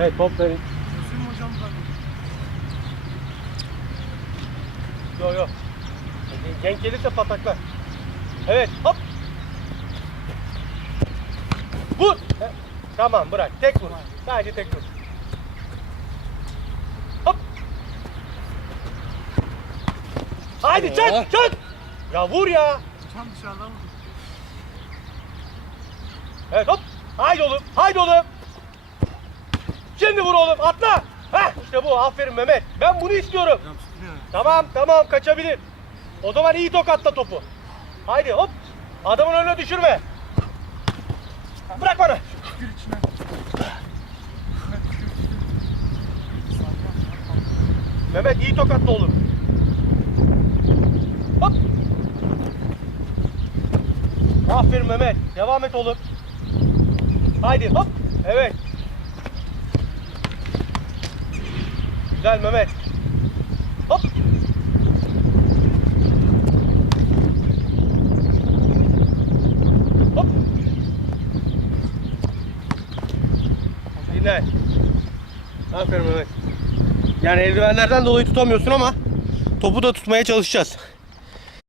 Evet top verin. Çözeyim hocam ben. Yo yo. Genk gelirse pataklar. Evet hop. Vur. He, Tamam bırak. Tek vur. Sadece tek vur. Hop. Haydi Ya. çök çök. Ya vur ya. Hocam dışarıdan vurdu. Evet hop. Haydi oğlum. Haydi oğlum. Şimdi vur oğlum. Atla. Heh işte bu. Aferin Mehmet. Ben bunu istiyorum. Tamam tamam kaçabilir. O zaman iyi tokatla topu. Haydi hop. Adamın önüne düşürme. Bırak bana. Mehmet iyi tokatla oğlum. Hop. Aferin Mehmet. Devam et oğlum. Haydi hop. Evet. Güzel Mehmet. Hop. Hop. Dinle. Aferin Mehmet. Yani eldivenlerden dolayı tutamıyorsun ama topu da tutmaya çalışacağız.